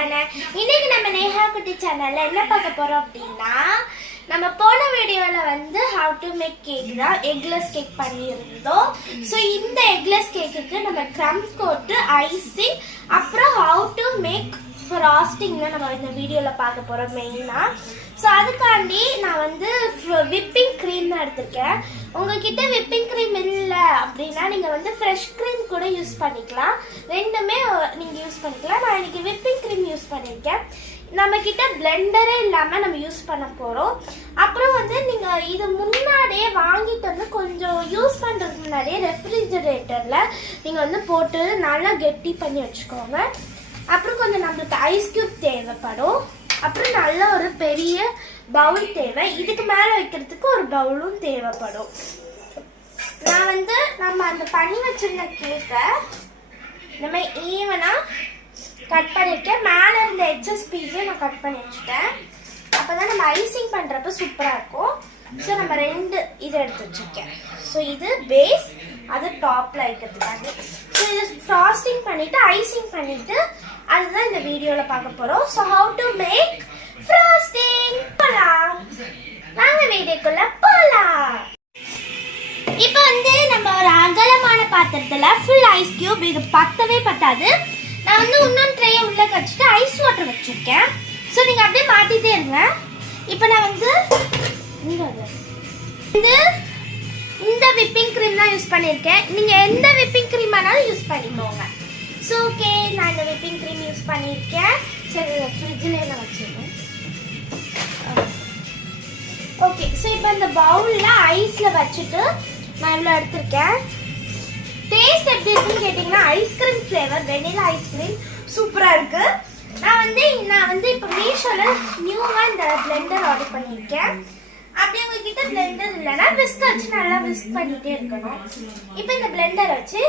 Channel. இன்னைக்கு நம்ம நேஹா குட்டி சேனல்ல என்ன பார்க்க போறோம் அப்படின்னா, நம்ம போன வீடியோல வந்து ஹவ் டு மேக் கேக் தான் எக்லெஸ் கேக் பண்ணியிருந்தோம். ஸோ இந்த எக்லெஸ் கேக்குக்கு நம்ம க்ரம் கோட்டு, ஐசிங், அப்புறம் ஹவ் டு மேக் ஃப்ராஸ்டிங்னு நம்ம இந்த வீடியோவில் பார்க்க போகிறோம் மெயினாக. ஸோ அதுக்காண்டி நான் வந்து விப்பிங் க்ரீம் தான் எடுத்திருக்கேன். உங்ககிட்ட விப்பிங் க்ரீம் இல்லை அப்படின்னா நீங்கள் வந்து ஃப்ரெஷ் க்ரீம் கூட யூஸ் பண்ணிக்கலாம். ரெண்டுமே நீங்கள் யூஸ் பண்ணிக்கலாம். நான் இன்னைக்கு விப்பிங் க்ரீம் யூஸ் பண்ணியிருக்கேன். நம்மக்கிட்ட பிளெண்டரே இல்லாமல் நம்ம யூஸ் பண்ண போகிறோம். அப்புறம் வந்து நீங்கள் இது முன்னாடியே வாங்கிட்டு வந்து கொஞ்சம் யூஸ் பண்ணுறதுக்கு முன்னாடியே ரெஃப்ரிஜரேட்டரில் நீங்கள் வந்து போட்டு நல்லா கெட்டி பண்ணி வச்சுக்கோங்க. அப்புறம் கொஞ்சம் நம்மளுக்கு ஐஸ் கியூப் தேவைப்படும். அப்புறம் நல்ல ஒரு பெரிய பவுல் தேவை. இதுக்கு மேலே வைக்கிறதுக்கு ஒரு பவுலும் தேவைப்படும். நான் வந்து நம்ம அந்த பண்ணி வச்சிருந்த கேக்கை இந்த மாதிரி ஈவனாக கட் பண்ணியிருக்கேன். மேலே இருந்த எக்ஸஸ் பீஸை நான் கட் பண்ணி வச்சுட்டேன். அப்போ தான் நம்ம ஐசிங் பண்ணுறப்ப சூப்பராக இருக்கும். ஸோ நம்ம ரெண்டு இதை எடுத்து வச்சுருக்கேன். ஸோ இது பேஸ், அது டாப்பில் வைக்கிறதுக்காண்டி. ஸோ இது ஃப்ராஸ்டிங் பண்ணிவிட்டு ஐசிங் பண்ணிவிட்டு அதுதான் இந்த வீடியோவில் பார்க்க போகிறோம். So how to make frosting போகலாம். நாங்கள் வீடியோக்குள்ளே போகலாம். இப்போ வந்து நம்ம ஒரு அகலமான பாத்திரத்தில் ஃபுல் ஐஸ் கியூப், இது பத்தவே பத்தாது. நான் வந்து இன்னொன்று ட்ரையை உள்ளே வச்சுட்டு ஐஸ் வாட்டர் வச்சுருக்கேன். ஸோ நீங்கள் அப்படியே மாற்றிட்டே இருங்க. இப்போ நான் வந்து இந்த விப்பிங் க்ரீம் தான் யூஸ் பண்ணியிருக்கேன். நீங்கள் எந்த விப்பிங் க்ரீம் வேணாலும் யூஸ் பண்ணிக்கோங்க. ஸோ ஓகே, நான் இந்த விப்பிங் க்ரீம் யூஸ் பண்ணியிருக்கேன். சரி, ஃப்ரிட்ஜிலே நான் வச்சுருக்கேன். ஓகே, ஸோ இப்போ இந்த பவுலில் ஐஸில் வச்சுட்டு நான் இவ்வளோ எடுத்திருக்கேன். டேஸ்ட் எப்படி இருக்குன்னு கேட்டிங்கன்னா ஐஸ்கிரீம் ஃப்ளேவர், வெனிலா ஐஸ்கிரீம் சூப்பராக இருக்குது. நான் வந்து இப்போ மீஷோவில் நியூவாக இந்த பிளெண்டர் ஆர்டர் பண்ணியிருக்கேன். அப்படியே உங்ககிட்ட பிளெண்டர் இல்லைன்னா விஸ்க் வச்சு நல்லா விஸ்க் பண்ணிகிட்டே இருக்கணும். இப்போ இந்த பிளெண்டர் வச்சு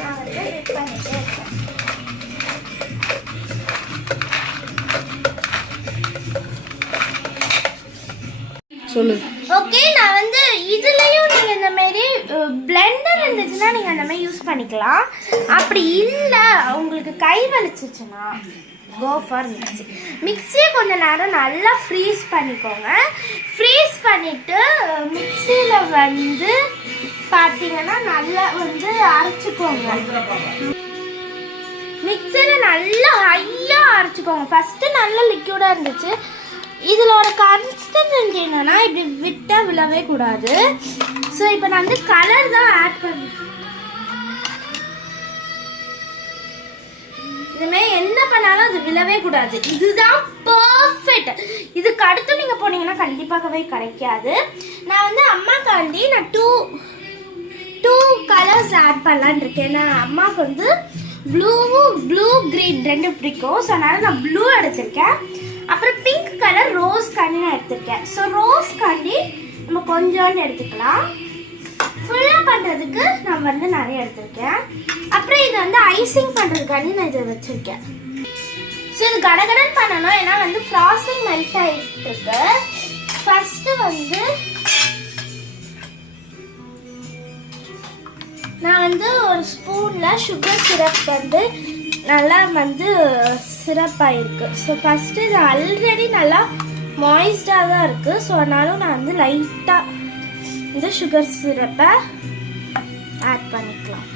நான் வந்து விஸ்க் பண்ணிகிட்டே இருக்கேன். சொல்லு. ஓகே, நான் வந்து இதுலயும் நீங்க இந்த மாதிரி பிளெண்டர் இருந்துச்சுன்னா நீங்க அந்த மாதிரி யூஸ் பண்ணிக்கலாம். அப்படி இல்லை உங்களுக்கு கை வலிச்சிச்சுன்னா கோ ஃபார் மிக்ஸி. மிக்ஸியை கொஞ்ச நேரம் நல்லா ஃப்ரீஸ் பண்ணிக்கோங்க. ஃப்ரீஸ் பண்ணிட்டு மிக்ஸியில் வந்து பார்த்தீங்கன்னா நல்லா வந்து அரைச்சிக்கோங்க. மிக்ஸியில் நல்லா ஹையாக அரைச்சிக்கோங்க. ஃபஸ்ட்டு நல்லா லிக்யூடாக இருந்துச்சு. இதில் ஒரு கன்சிஸ்டன்சி என்னன்னா இப்படி விட்டால் விழவே கூடாது. ஸோ இப்போ நான் வந்து கலர் தான் ஆட் பண்ணுறேன். இதுமாதிரி என்ன பண்ணாலும் அது விழவே கூடாது. இதுதான் பர்ஃபெக்ட். இதுக்கு அடுத்து நீங்கள் போனீங்கன்னா கண்டிப்பாகவே கிடைக்காது. நான் வந்து அம்மாக்காண்டி நான் டூ கலர்ஸ் ஆட் பண்ணலான் இருக்கேன். நான் அம்மாவுக்கு வந்து ப்ளூ கிரீன் ரெண்டு பிடிக்கும். ஸோ அதனால் நான் ப்ளூ எடுத்திருக்கேன். அப்புறம் பிங்க் கலர் ரோஸ் காண்டி நான் எடுத்திருக்கேன். ஸோ ரோஸ் காண்டி நம்ம கொஞ்சோண்டு எடுத்துக்கலாம். ஃபுல்லாக பண்ணுறதுக்கு நான் வந்து நிறைய எடுத்திருக்கேன். அப்புறம் இது வந்து ஐசிங் பண்ணுறதுக்காண்டி நான் இதை வச்சுருக்கேன். ஸோ இது கடகடன் பண்ணணும், ஏன்னா வந்து ஃப்ராஸ்டிங் மெல்ட் ஆகிட்டு இருக்கு. ஃபஸ்ட்டு வந்து நான் வந்து ஒரு ஸ்பூனில் சுகர் சிரப் வந்து நல்லா வந்து சிரப்பாக இருக்குது. ஸோ ஃபஸ்ட்டு இது ஆல்ரெடி நல்லா மாய்ஸ்டாக தான் இருக்குது. ஸோ அதனால நான் வந்து லைட்டாக இந்த சுகர் சிரப்பை ஆட் பண்ணிக்கலாம்.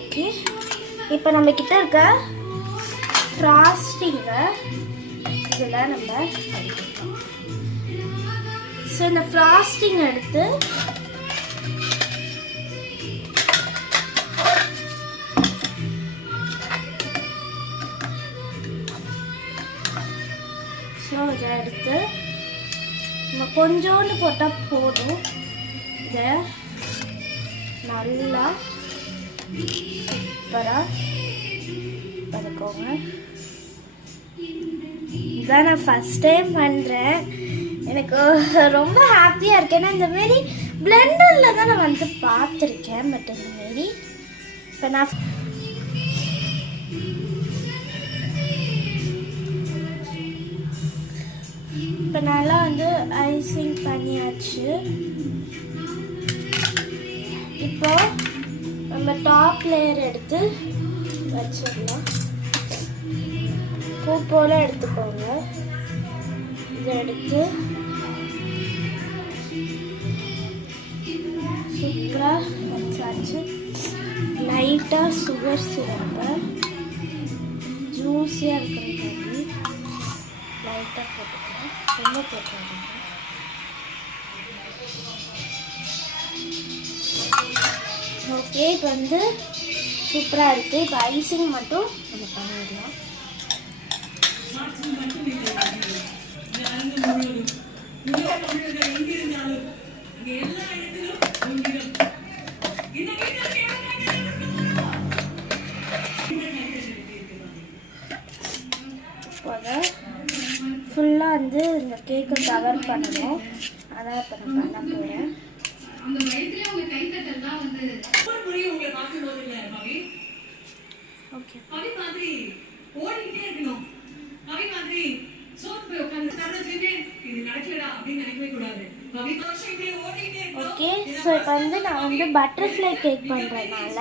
ஓகே, இப்போ நம்மக்கிட்ட இருக்க ஃப்ராஸ்டிங்கை இதில் நம்ம பண்ணிக்கலாம். ஸோ இந்த ஃப்ராஸ்டிங் எடுத்து இதை எடுத்து நம்ம கொஞ்சோண்டு போட்டால் போதும். இதை நல்லா சூப்பராக பண்ணிக்கோங்க. இதான் நான் ஃபஸ்ட் டைம் பண்ணுறேன். எனக்கு ரொம்ப ஹாப்பியாக இருக்கேன். ஏன்னா இந்தமாரி பிளெண்டரில் தான் நான் வந்து பார்த்துருக்கேன். பட் இந்தமாரி இப்போ நான் இப்போ நல்லா வந்து ஐசிங் பண்ணியாச்சு. இப்போ நம்ம நம்ம டாப் லேயர் எடுத்து வச்சிடலாம். பூ போல எடுத்துக்கோங்க. இதை எடுத்து சூப்பராக வச்சாச்சு. லைட்டாக சுகர் சிரப்பை ஜூஸியாக இருக்கிறது லைட்டாக போட்டுக்கலாம். ரொம்ப போட்டுருங்க. ஓகே, இப்போ வந்து சூப்பராக இருக்குது. இப்போ ஐசிங் மட்டும் நம்ம பண்ணிடலாம். ஃபுல்லாக வந்து இந்த கேக்கை கவர் பண்ணணும். அதான் இப்போ நான் பண்ண போகிறேன். Okay, okay. ஸோ இப்போ வந்து நான் வந்து பட்டர்ஃப்ளை கேக் பண்ணுறதுனால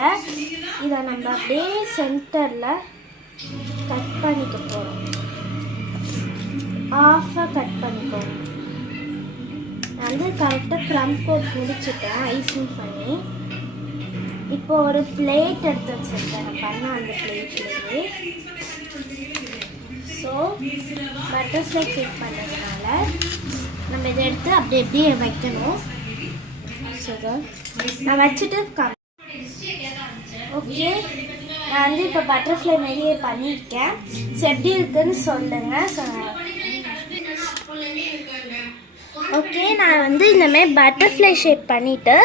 இதை நம்ம அப்படியே சென்டரில் கட் பண்ணிக்க போகிறோம். ஆஃபாக கட் பண்ணிக்கோங்க. நான் வந்து கரெக்டாக க்ரம் கோட் முடிச்சுட்டேன் ஐசிங் பண்ணி. இப்போ ஒரு பிளேட் எடுத்து வச்சுருக்கேன். நான் பண்ண அந்த பிளேட்லேயே. ஸோ பட்டர்ஃப்ளை கேக் பண்ணுறதுனால நம்ம இதை எடுத்து அப்படி எப்படியே வைக்கணும். ஸோ நான் வச்சுட்டு ஓகே, நான் வந்து இப்போ பட்டர்ஃப்ளை மாரியே பண்ணியிருக்கேன். ஸோ எப்படி இருக்குன்னு சொல்லுங்கள். ஓகே, நான் வந்து இந்தமாதிரி பட்டர்ஃப்ளை ஷேப் பண்ணிவிட்டு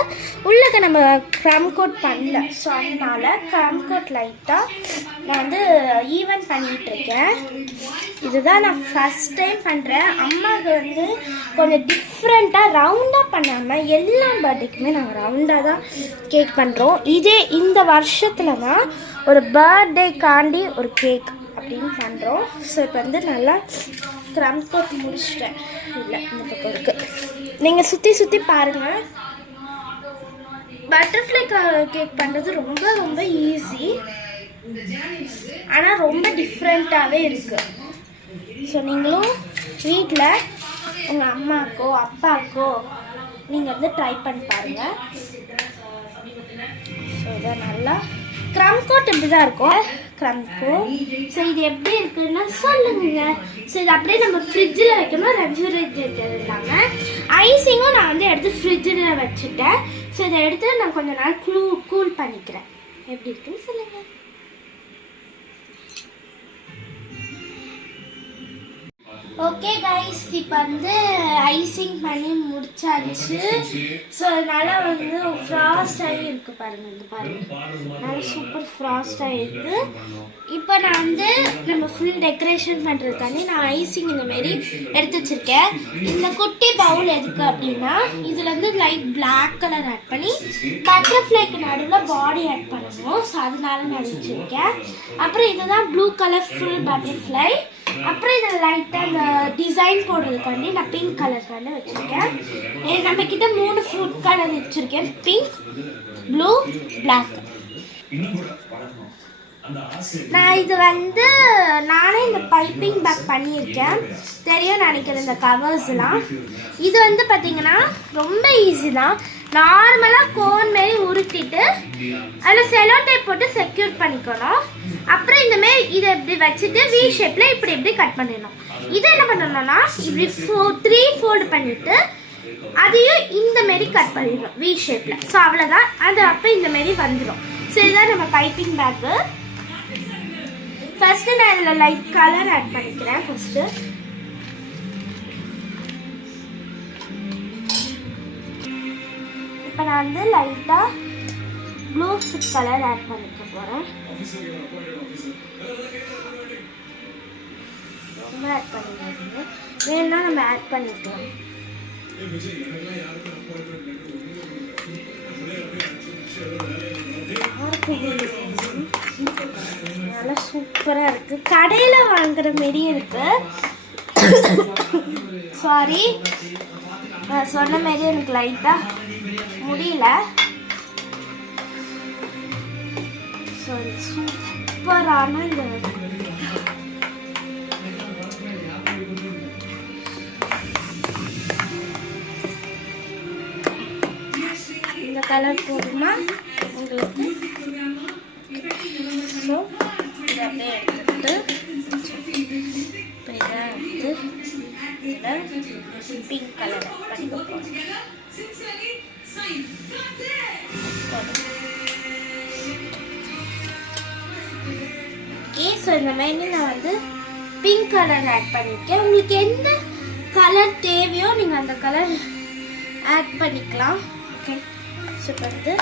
உள்ளே நம்ம க்ரம் கோட் பண்ணல. ஸோ அதனால க்ரம் கோட் லைட்டாக நான் வந்து ஈவன் பண்ணிகிட்ருக்கேன். இதுதான் நான் ஃபஸ்ட் டைம் பண்ணுறேன். அம்மாவுக்கு வந்து கொஞ்சம் டிஃப்ரெண்ட்டாக ரவுண்டாக பண்ணாமல் எல்லா பர்த்டேக்குமே நாங்கள் ரவுண்டாக தான் கேக் பண்ணுறோம். இந்த வருஷத்தில் தான் ஒரு பர்த்டேக்காண்டி ஒரு கேக் அப்படின்னு பண்ணுறோம். ஸோ இப்போ வந்து நல்லா க்ரம் கோட் முடிச்சிட்டேன். இல்லை, இந்த பக்கம் இருக்குது. நீங்கள் சுற்றி சுற்றி பாருங்கள். பட்டர்ஃப்ளை கேக் பண்ணுறது ரொம்ப ரொம்ப ஈஸி, ஆனால் ரொம்ப டிஃப்ரெண்ட்டாகவே இருக்குது. ஸோ நீங்களும் வீட்டில் உங்கள் அம்மாக்கோ அப்பாக்கோ நீங்கள் வந்து ட்ரை பண்ணி பாருங்கள். ஸோ இதை நல்லா க்ரம் கோட் இப்படி தான் இருக்கும். க்ரம் கோட். ஸோ இது எப்படி இருக்குன்னா சொல்லுங்க. ஸோ இது அப்படியே நம்ம ஃப்ரிட்ஜில் வைக்கணும், ரெஃப்ரிஜரேட்டர் இல்லாமல். ஐசிங்கும் நான் வந்து எடுத்து ஃப்ரிட்ஜில் வச்சுட்டேன். ஸோ இதை எடுத்து நான் கொஞ்சம் நாள் கூல் பண்ணிக்கிறேன். எப்படி இருக்குன்னு சொல்லுங்கள். ஓகே கைஸ், இப்போ வந்து ஐசிங் பண்ணி முடிச்சாச்சு. ஸோ அதனால வந்து ஃப்ராஸ்ட் ஆகி இருக்கு பாருங்கள். இது பாருங்கள், நல்லா சூப்பர் ஃப்ராஸ்ட் ஆகிருக்கு. இப்போ நான் வந்து நம்ம ஃபுல் டெக்கரேஷன் பண்ணுறதுக்காண்டி நான் ஐசிங் இந்தமாரி எடுத்து வச்சுருக்கேன். இந்த குட்டி பவுல் எதுக்கு அப்படின்னா இதில் வந்து லைட் பிளாக் கலர் ஆட் பண்ணி பட்டர்ஃப்ளைக்கு நடுவில் பாடி ஆட் பண்ணணும். ஸோ அதனால நான் வச்சுருக்கேன். அப்புறம் இதுதான் ப்ளூ கலர் ஃபுல் பட்டர்ஃப்ளை. அப்புறம் இதில் லைட்டாக அந்த டிசைன் போடுறதுக்காண்டி நான் பிங்க் கலர்க்காண்டி வச்சுருக்கேன். நம்ம கிட்ட 3 ஃப்ரூட் கலர் வச்சுருக்கேன். Pink, blue, black. நான் இது வந்து நானே இந்த பைப்பிங் பேக் பண்ணியிருக்கேன். தெரியும் நினைக்கிறேன் இந்த கவர்ஸ்லாம். இது வந்து பார்த்தீங்கன்னா ரொம்ப ஈஸி தான். நார்மலாக கோன் மாரி உருட்டிட்டு அதில் செலோ டேப் போட்டு செக்யூர் பண்ணிக்கணும். அப்புறம் இந்தமாரி இதை இப்படி வச்சுட்டு வி ஷேப்பில் இப்படி கட் பண்ணிடணும். இதை என்ன பண்ணணும்னா இப்படி 3 ஃபோல்டு பண்ணிவிட்டு அதையும் இந்த மாரி கட் பண்ணிடணும் வி ஷேப்பில். ஸோ அவ்வளோதான். அது அப்போ இந்த மாரி வந்துடும். ஸோ இதுதான் நம்ம பைப்பிங் பேக்கு. ஃபஸ்ட்டு நான் இதில் லைட் கலர் ஆட் பண்ணிக்கிறேன். ஃபஸ்ட்டு இப்போ நான் வந்து லைட்டாக ப்ளூ ஃபுட் கலர் ஆட் பண்ணிக்க போகிறேன். ரொம்ப ஆட் பண்ணிடுங்க, வேணும்னா நம்ம ஆட் பண்ணிக்கலாம். நல்லா சூப்பராக இருக்குது. கடையில் வாங்குற மாரி இருக்குது. சாரி, சொன்ன மாரி எனக்கு லைட்டாக முடியல. ஸோ சூப்பரான இந்த கலர் போதுமா உங்களுக்கு? ஸோ இதை அப்படியே எடுத்துட்டு இப்போ இதை வந்து இதில் பிங்க் கலரை பண்ணிக்க போகிறோம். ஓகே, ஸோ இந்த மாதிரி நான் வந்து பிங்க் கலர் ஆட் பண்ணியிருக்கேன். உங்களுக்கு எந்த கலர் தேவையோ நீங்கள் அந்த கலர் ஆட் பண்ணிக்கலாம். ஓகே, ஸோ வந்து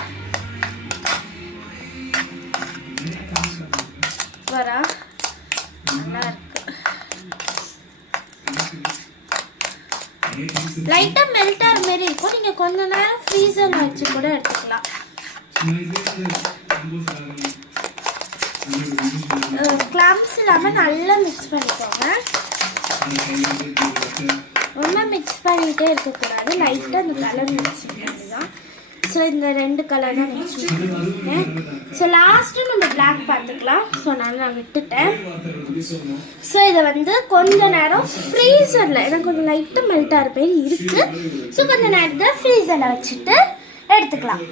வரா நல்லா இருக்கு. லைட்டாக மெல்ட் ஆகிற மாதிரி இருக்கும். நீங்கள் கொஞ்ச நேரம் ஃப்ரீசரில் வச்சு கூட எடுத்துக்கலாம். கிளம்ஸ் இல்லாமல் நல்லா மிக்ஸ் பண்ணிக்கோங்க. ரொம்ப மிக்ஸ் பண்ணிகிட்டே இருக்கக்கூடாது. லைட்டாக அந்த கலர் மிக்ஸ் பண்ணி தான். ஸோ இந்த ரெண்டு கலர் தான் மிக்ஸ் பண்ணிருக்கேன். ஸோ லாஸ்ட்டு நம்ம பிளாக் பார்த்துக்கலாம். ஸோ நான் விட்டுட்டேன். ஸோ இதை வந்து கொஞ்ச நேரம் ஃப்ரீசரில் எனக்கு கொஞ்சம் லைட்டாக மெல்ட் ஆகிற மாதிரி இருக்குது. ஸோ கொஞ்சம் நேரத்தை ஃப்ரீசரில் வச்சுட்டு எடுத்துக்கலாம்.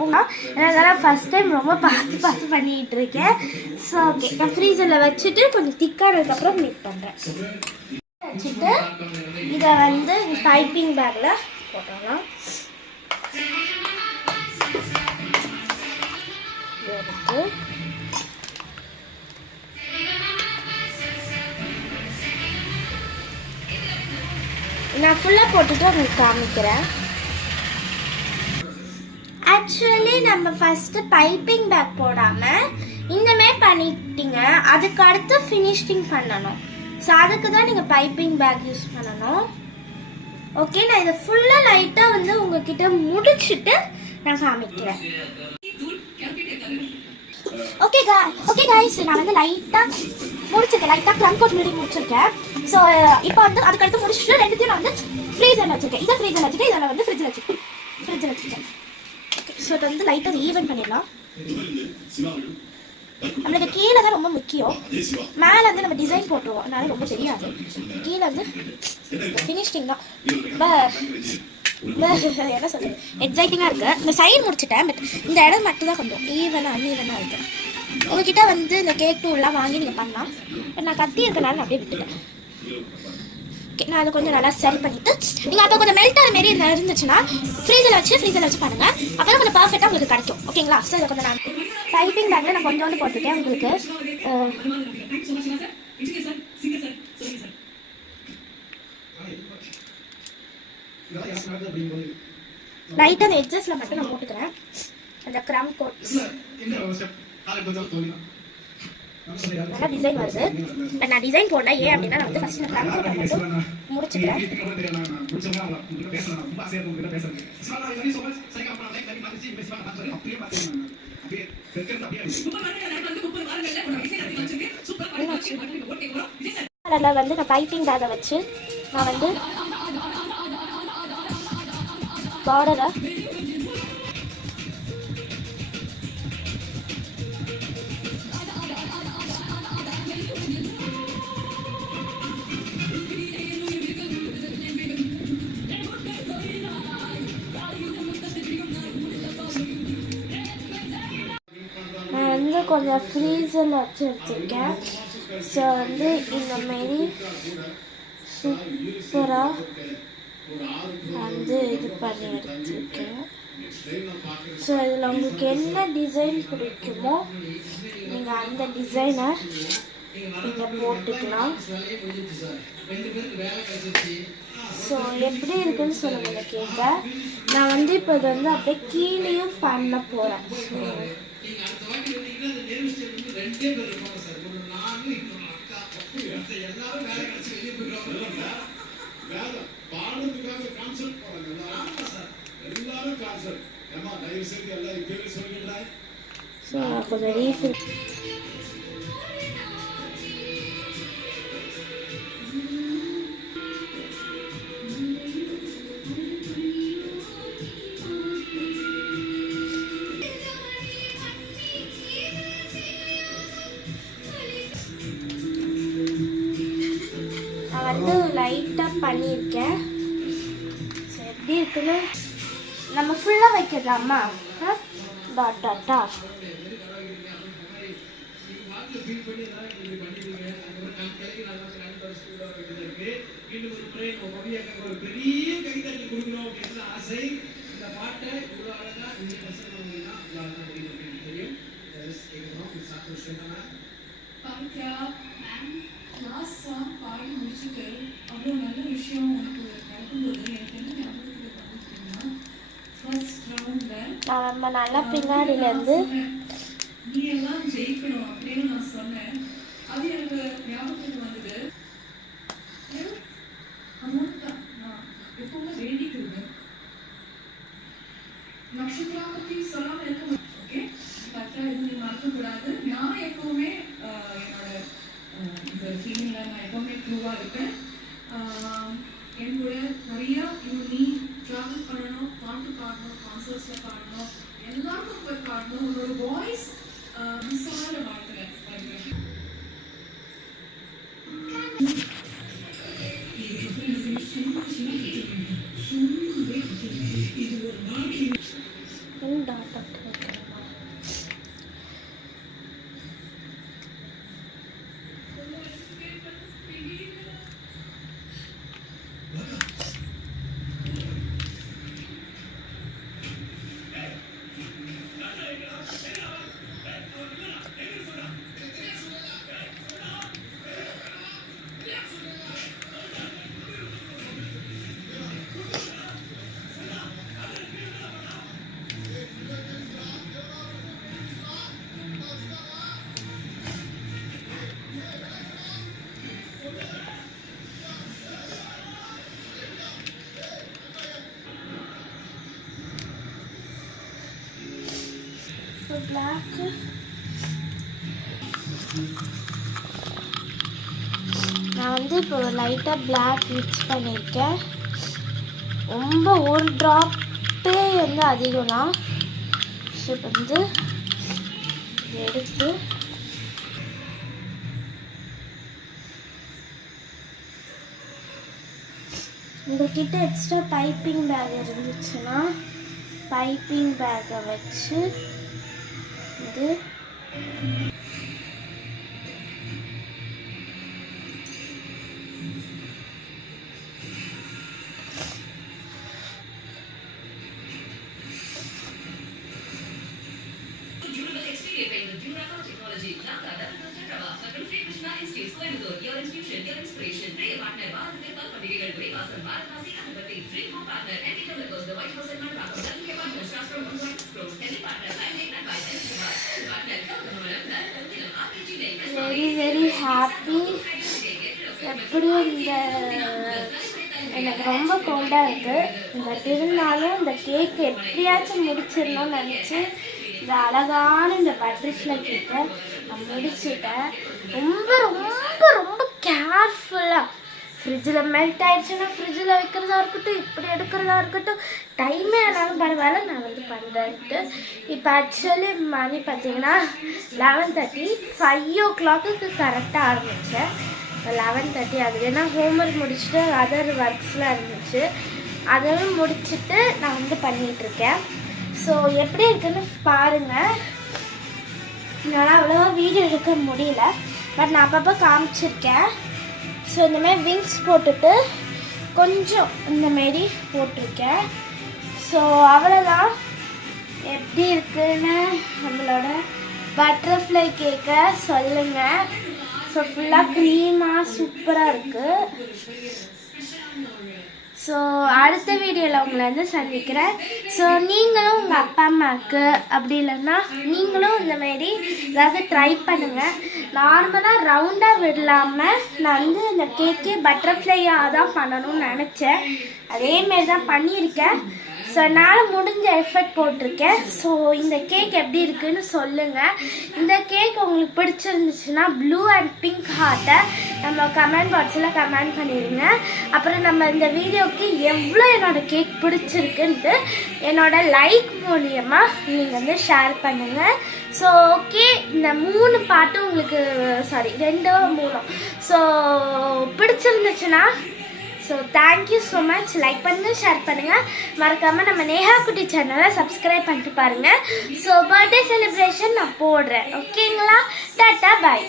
அதனால் ஃபஸ்ட் டைம் ரொம்ப பார்த்து பண்ணிகிட்டு இருக்கேன். ஸோ ஓகே, நான் ஃப்ரீசரில் வச்சுட்டு கொஞ்சம் திக்கானதுக்கப்புறம் மேக் பண்ணுறேன். வச்சுட்டு இதை வந்து பைப்பிங் பேக்கில் போட்டோம்னா எடுத்து நான் ஃபுல்லாக போட்டுட்டு உங்களுக்கு காமிக்கிறேன். ஆக்சுவலி நம்ம ஃபஸ்ட்டு பைப்பிங் பேக் போடாமல் இந்தமாதிரி பண்ணிட்டீங்க. அதுக்கு அடுத்து ஃபினிஷிங் பண்ணணும். ஸோ அதுக்கு தான் நீங்கள் பைப்பிங் பேக் யூஸ் பண்ணணும். ஓகே, நான் இதை ஃபுல்லாக லைட்டாக வந்து உங்ககிட்ட முடிச்சுட்டு நான் காமிக்கிறேன். ஓகே கைஸ், நான் வந்து லைட்டாக முடிச்சிருக்கேன். லைட்டாக க்ரம் கோட் முன்னாடி முடிச்சிருக்கேன். ஸோ இப்போ வந்து அதுக்கடுத்து முடிச்சுட்டு ரெண்டுத்தையும் நான் வந்து ஃப்ரீசரில் வச்சுருக்கேன். இதை ஃப்ரீசரில் வச்சுட்டு இதில் வந்து ஃப்ரிட்ஜில் வச்சுருக்கேன். ஸோ இப்போ வந்து லைட்டாக ஈவன் பண்ணிடலாம். நம்மளுக்கு கீழே தான் ரொம்ப முக்கியம். மேலே வந்து நம்ம டிசைன் போட்டுருவோம், அதனால ரொம்ப தெரியாது. கீழே வந்து ஃபினிஷிங் தான். என்ன சொல்றது, எக்ஸைட்டிங்காக இருக்குது. இந்த சைடு முடிச்சுட்டேன். பட் இந்த இடம் மட்டும் தான் கொஞ்சம் அன்ஈவனாக இருக்குது. உங்ககிட்ட வந்து இந்த கேக் டூல்லாம் வாங்கி நீங்கள் பண்ணலாம். பட் நான் கத்தி இருக்கனால நான் அப்படியே விட்டுட்டேன். ஓகே, நான் அதை கொஞ்சம் நல்லா சரி பண்ணிவிட்டு நீங்கள் அப்போ கொஞ்சம் மெல்ட் ஆகிற மாரி இருந்துச்சுன்னா ஃப்ரீசரில் வச்சு பண்ணுங்கள். அப்போ தான் கொஞ்சம் பர்ஃபெக்டாக உங்களுக்கு கிடைக்கும். ஓகேங்களா? ஸோ இதை கொஞ்சம் நான் பைப்பிங் பேக்கில் நான் கொஞ்சோண்டு போட்டிருக்கேன். உங்களுக்கு லைட்டாக அந்த எட்ஜஸில் மட்டும் நான் போட்டுக்கிறேன். அந்த க்ரம் கோட் நல்லா டிசைன் வருது. பட் நான் டிசைன் போடல. ஏன் அப்படின்னா நான் வந்து ஃபர்ஸ்ட் இந்த க்ரம் கோட்டை மட்டும் முடிச்சுக்கிறேன். அதில் வந்து நான் பைப்பிங் பேக்கை வச்சு நான் வந்து பார்டரை நான் வந்து கொஞ்சம் ஃப்ரீசரில் வச்சு எடுத்துருக்கேன். ஸோ வந்து இந்த மாரி சூப்பராக வந்து இது பண்ணி எடுத்துருக்கேன். ஸோ இதில் உங்களுக்கு என்ன டிசைன் பிடிக்குமோ நீங்கள் அந்த டிசைனை நீங்கள் போட்டுக்கலாம். ஸோ எப்படி இருக்குன்னு சொல்லுங்க கேட்க. நான் வந்து இப்போ இதை வந்து அப்படியே கீழேயும் பண்ண போகிறேன். ஸோ கொஞ்சம் ரீஃபில் நான் வந்து லைட்டாக பண்ணியிருக்கேன். எப்படி இருக்குன்னு நம்ம ஃபுல்லாக வைக்கலாமா? Dot dot dot. பாடி முடிச்சுட்டு அவ்வளோ நல்ல விஷயம் உனக்கு நடக்கும்போது எனக்கு என்ன ஞாபகத்துக்கு வந்துச்சுன்னா, ஃபர்ஸ்ட் ரவுண்டில் நம்ம நல்லா பின்னாடியிலேருந்து நீ எல்லாம் ஜெயிக்கணும் அப்படின்னு நான் சொன்னேன். அது எனக்கு ஞாபகத்துக்கு வந்தது. அமௌண்ட் தான் நான் எப்பவுமே வேண்டிக்குவேன். நட்சத்திரா பற்றி சொல்லாமல் இருக்க முடியும். ஓகே, கரெக்டாக இது நீ மறக்கக்கூடாது. நான் எப்பவுமே என்னோட இந்த ஃபீலிங்கில் நான் எப்பவுமே ட்ரூவாக இருப்பேன். என் கூட நிறையா இன்னும் நீ ட்ராவல் பண்ணணும், பாட்டு பாடணும், கான்சர்ட்ஸில் பாடணும், எல்லாருக்கும் போய் பாடணும். உன்னோட வாய்ஸ் மிஸ் ஆகாத வாழ்த்துறேன். பிளாக்கு நான் வந்து இப்போ லைட்டாக பிளாக் மிக்ஸ் பண்ணியிருக்கேன். ரொம்ப ஒரு ட்ராப்பே வந்து அதிகம்னா ஸோ இப்போ வந்து எடுத்து உங்கள்கிட்ட எக்ஸ்ட்ரா பைப்பிங் பேக் இருந்துச்சுன்னா பைப்பிங் பேக்கை வச்சு இது வெரி வெரி ஹாப்பி. எப்படியும் இந்த எனக்கு ரொம்ப கோல்டாக இருக்குது. பட் இருந்தாலும் இந்த கேக் எப்படியாச்சும் முடிச்சிடணும்னு நினச்சி இந்த அழகான இந்த பட்டர்ஃப்ளை கேக்கை நான் முடிச்சுட்டேன். ரொம்ப ரொம்ப ரொம்ப கேர்ஃபுல்லாக ஃப்ரிட்ஜில் மெல்ட் ஆயிடுச்சுன்னா ஃப்ரிட்ஜில் வைக்கிறதா இருக்கட்டும், இப்படி எடுக்கிறதா இருக்கட்டும், டைமே ஆனாலும் பரவாயில்ல நான் வந்து பண்ணுறேன்ட்டு. இப்போ ஆக்சுவலி மணி பார்த்தீங்கன்னா 11:30. 5 o'clock கரெக்டாக ஆரம்பித்தேன். 11:30 ஆகுது. ஏன்னா ஹோம்ஒர்க் முடிச்சுட்டு அதர் ஒர்க்ஸ்லாம் இருந்துச்சு, அதெல்லாம் முடிச்சுட்டு நான் வந்து பண்ணிகிட்ருக்கேன். ஸோ எப்படி இருக்குன்னு பாருங்கள். என்னால் அவ்வளோவா வீடியோ எடுக்க முடியல, பட் நான் அப்பப்போ காமிச்சிருக்கேன். ஸோ இந்தமாரி விங்ஸ் போட்டுட்டு கொஞ்சம் இந்தமாரி போட்டிருக்கேன். ஸோ அவ்வளோதான். எப்படி இருக்குன்னு நம்மளோட பட்டர்ஃப்ளை கேக்கை சொல்லுங்கள். ஸோ ஃபுல்லாக க்ரீமாக சூப்பராக இருக்குது. ஸோ அடுத்த வீடியோவில் உங்களை வந்து சந்திக்கிறேன். ஸோ நீங்களும் உங்கள் அப்பா அம்மாவுக்கு அப்படி இல்லைன்னா நீங்களும் இந்தமாரி ஏதாவது ட்ரை பண்ணுங்கள். நார்மலாக ரவுண்டாக விடலாமல் நான் வந்து இந்த கேக்கே பட்டர்ஃப்ளையாக தான் பண்ணணும்னு நினச்சேன். அதேமாரி தான் பண்ணியிருக்கேன். ஸோ என்னால் முடிஞ்ச எஃபர்ட் போட்டிருக்கேன். ஸோ இந்த கேக் எப்படி இருக்குன்னு சொல்லுங்கள். இந்த கேக் உங்களுக்கு பிடிச்சிருந்துச்சுன்னா ப்ளூ அண்ட் பிங்க் ஹார்ட்டை நம்ம கமெண்ட் பாக்ஸில் கமெண்ட் பண்ணிடுங்க. அப்புறம் நம்ம இந்த வீடியோவுக்கு எவ்வளோ என்னோடய கேக் பிடிச்சிருக்குன்ட்டு என்னோட லைக் மூலியமாக நீங்கள் வந்து ஷேர் பண்ணுங்கள். ஸோ ஓகே, இந்த 3 பாட்டும் உங்களுக்கு 2 or 3 ஸோ பிடிச்சிருந்துச்சுன்னா so thank you so much. Like பண்ணுங்கள், ஷேர் பண்ணுங்கள், மறக்காமல் நம்ம நேஹா குட்டி சேனலை சப்ஸ்கிரைப் பண்ணிட்டு பாருங்கள். ஸோ பர்த்டே செலிப்ரேஷன் நான் போடுறேன். ஓகேங்களா? டாட்டா பாய்.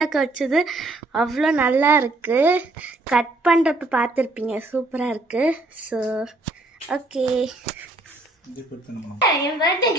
வச்சது அவ்வளோ நல்லா இருக்குது. கட் பண்ணுறப்ப பார்த்துருப்பீங்க, சூப்பராக இருக்குது. ஸோ ஓகே, என் பர்த்டே